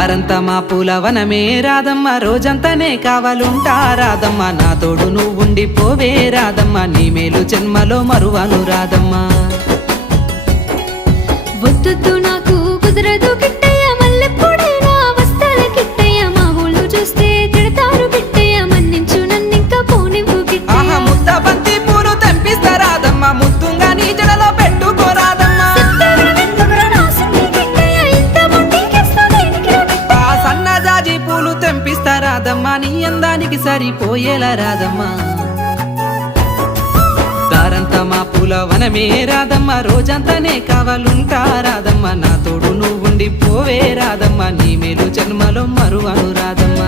దారంతా మా పూలవనమే రాధమ్మ, రోజంతానే కావాలుంటా రాధమ్మ, నా తోడు నువ్వుండి పోవే రాధమ్మ, నీ మేలు జన్మలో మరువను రాధమ్మ. వద్దు నాకు కుదరదు కిట్టయ్య, మల్లెప్పుడైనా వస్తాల కిట్టయ్య, మా ఊళ్ళు చూస్తే తిడతారు కిట్టయ్య, మన్నించు నన్నింకా పోనివ్వు కిట్టయ్య. ముద్ద బంతి పూలు తెంపిస్తా రాధమ్మ, ముద్దుంగా నీ జడలో పెట్టుకో రాధమ్మ. సన్నజాజి పూలు తెంపిస్తా రాధమ్మ, నీ అందానికి సరిపోయేలా రాధమ్మ. దారంతా మా పూలవనమే రాధమ్మ, రోజంతానే కావాలుంటా రాధమ్మ, నా తోడు నువ్వుండి పోవే రాధమ్మ, నీ మేలు జన్మలో మరువను రాధమ్మ.